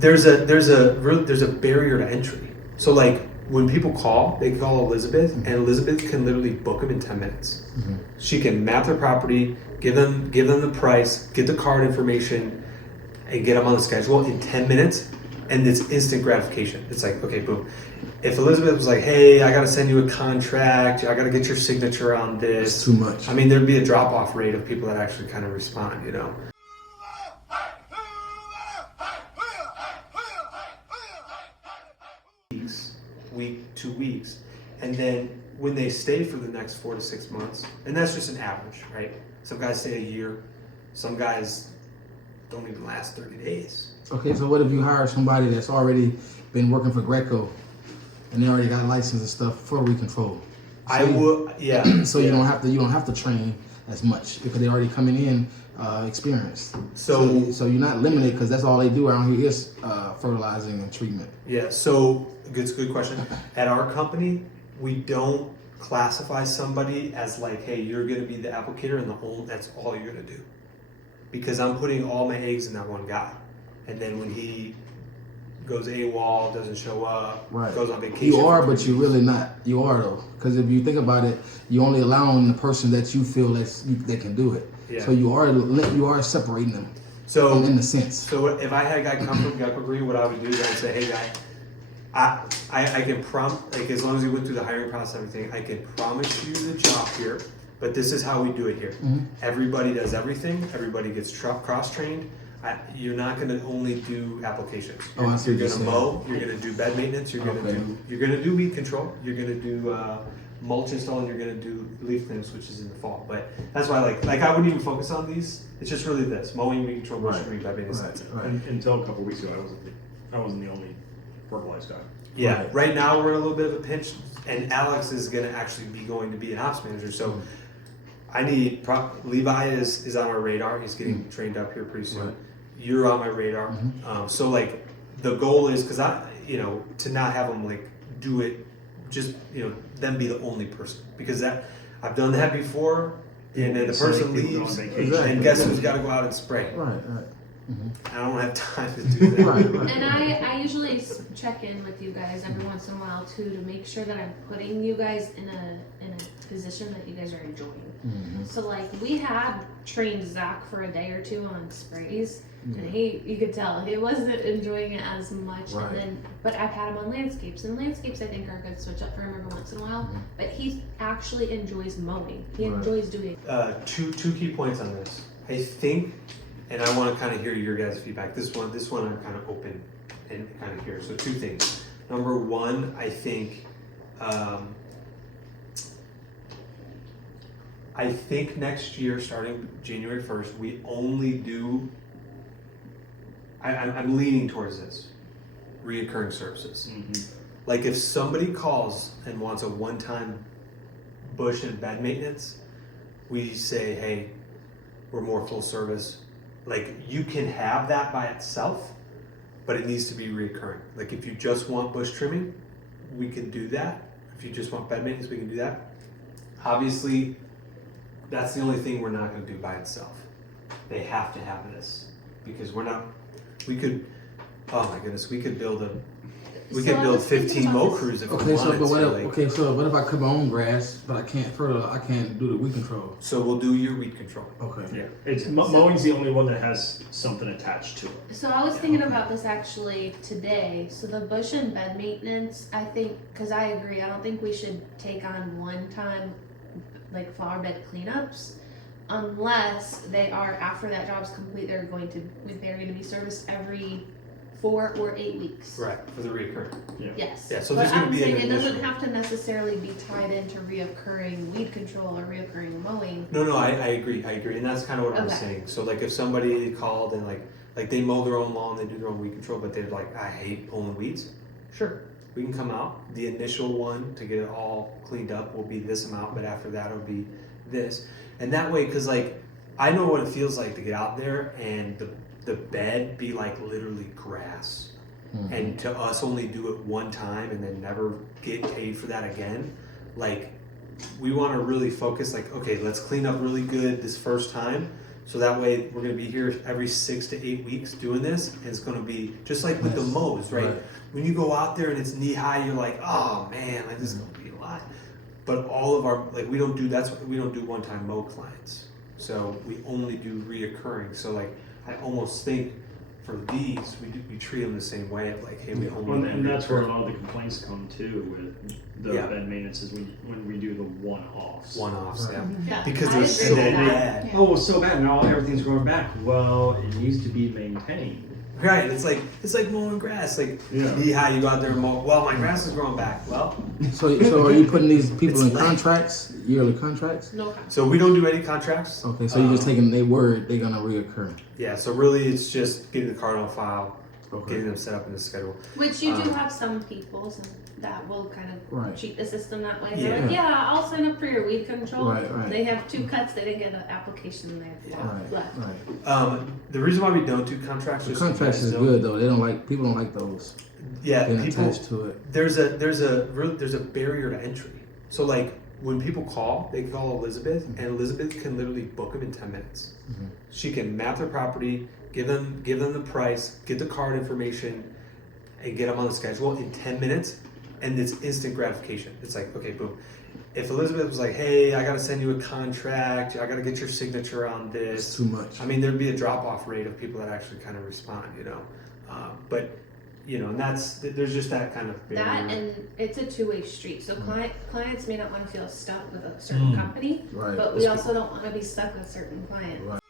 there's a barrier to entry. So like when people call, they call Elizabeth, and Elizabeth can literally book them in 10 minutes. Mm-hmm. She can map their property, give them the price, get the card information, and get them on the schedule in 10 minutes, and it's instant gratification. It's like, okay, boom. If Elizabeth was like, hey, I got to send you a contract, I got to get your signature on this. It's too much. I mean, there'd be a drop-off rate of people that actually kind of respond, you know? Week, 2 weeks. And then when they stay for the next 4 to 6 months, and that's just an average, right? Some guys stay a year. Some guys don't even last 30 days. Okay, so what if you hire somebody that's already been working for Greco and they already got a license and stuff for weed control? So I would, yeah. So you don't have to train as much because they're already coming in experienced. So you're not limited because that's all they do around here is fertilizing and treatment. Yeah. So it's a good question. At our company, we don't classify somebody as like, hey, you're going to be the applicator and that's all you're going to do, because I'm putting all my eggs in that one guy, and then when he goes AWOL, doesn't show up, right, goes on vacation. You are, but you're really not. You are though, because if you think about it, you're only allowing the person that you feel they can do it. Yeah. So you are separating them. So in a sense. So if I had a guy come from Gecko Green, what I would do is I would say, hey guy, I can like as long as you went through the hiring process and everything, I can promise you the job here, but this is how we do it here. Mm-hmm. Everybody does everything. Everybody gets cross-trained. You're not going to only do applications. You're going to mow. You're going to do bed maintenance. You're going to do weed control. You're going to do mulch install, and you're going to do leaf cleanups, which is in the fall. But that's why, like I wouldn't even focus on these. It's just really this: mowing, weed control, brush trimming, bed maintenance. That's it. Right. Until a couple of weeks ago, I wasn't the only verbalized guy. Yeah. Right now, we're in a little bit of a pinch, and Alex is going to actually be going to be an ops manager. So I need Levi is on our radar. He's getting trained up here pretty soon. Right. You're on my radar. Mm-hmm. So like the goal is, because to not have them like do it, just them be the only person, because that I've done that before, and then the person leaves, and guess who's got to go out and spray? Right. Mm-hmm. I don't have time to do that. Right. And I usually check in with you guys every once in a while too, to make sure that I'm putting you guys in a position that you guys are enjoying. Mm-hmm. So like we had trained Zach for a day or two on sprays, and you could tell he wasn't enjoying it as much. Right. But I've had him on landscapes, and landscapes I think are a good switch up for him every once in a while. Mm-hmm. But he actually enjoys mowing. He enjoys doing it. Two key points on this. I think, and I want to kind of hear your guys' feedback. This one I'm kind of open and kind of here. So 2 things. Number 1, I think next year, starting January 1st, we only do, I'm leaning towards this, reoccurring services. Mm-hmm. Like if somebody calls and wants a one-time bush and bed maintenance, we say, hey, we're more full service. Like you can have that by itself, but it needs to be reoccurring. Like if you just want bush trimming, we can do that. If you just want bed maintenance, we can do that. Obviously, that's the only thing we're not going to do by itself. They have to have this, because we could build 15 mow crews if we wanted to. So what if I cut my own grass, but I can't do the weed control? So we'll do your weed control. Okay. Yeah. Mowing's the only one that has something attached to it. So I was thinking about this actually today. So the bush and bed maintenance, I think, because I agree, I don't think we should take on one-time like flower bed cleanups, unless they are, after that job's complete, they're going to be serviced every 4 or 8 weeks. Right, for the reoccurring. Yeah. Yes. Yeah, so but there's going to be it doesn't have to necessarily be tied into reoccurring weed control or reoccurring mowing. No, I agree, and that's kind of what I was saying. So like if somebody called and like they mow their own lawn, they do their own weed control, but they're like, I hate pulling weeds. Sure, we can come out. The initial one to get it all cleaned up will be this amount, but after that it'll be this. And that way, because like I know what it feels like to get out there and the bed be like literally grass. Mm-hmm. And to us only do it one time and then never get paid for that again. Like we want to really focus like, okay, let's clean up really good this first time So that way, we're gonna be here every 6 to 8 weeks doing this, and it's gonna be just like with the Nice. mows, right? Right. When you go out there and it's knee high, you're like, oh man, like this is gonna be a lot. But all of our, like, we don't do one-time mow clients. So we only do reoccurring. So like, I almost think for these, we treat them the same way of like, hey, we only Well, do and that's where a reoccurring. lot of the complaints come too with the Yeah. bed maintenance is when we do the one-offs. One-offs, Right. yeah. Yeah, Because I they're agree so with that. bad. Oh, it's so bad now. Everything's going back. Well, it needs to be maintained. Right, it's like mowing grass. Like Yeah. knee high, you go out there and mow. Well, my grass is growing back. Well, So are you putting these people It's in late. contracts, yearly contracts? No contract. so we don't do any contracts. Okay, so you're just taking their word they're gonna reoccur. Yeah, so really, it's just getting the card on file, Okay. getting them set up in the schedule. Which you do Um, have some people that will kind of Right. cheat the system that way. Yeah. They're like, yeah, I'll sign up for your weed control. Right, right. They have 2 cuts, they didn't get an application, they have Right, left. right. The reason why we don't do contracts, The just so you contracts guys is know- good though. They don't like people don't like those. Yeah, Getting people. attached to it. There's a barrier to entry. So like when people call, they call Elizabeth, and Elizabeth can literally book them in 10 minutes. Mhm. She can map their property, give them the price, get the card information, and get them on the schedule in 10 minutes, and it's instant gratification. It's like, okay, boom. If Elizabeth was like, hey, I gotta send you a contract, I gotta get your signature on It's this, too much. I mean, there'd be a drop-off rate of people that actually kind of respond, but and there's just that kind of barrier. That and it's a 2-way street. So clients may not want to feel stuck with a certain company, Right. but we also don't want to be stuck with certain clients. Right.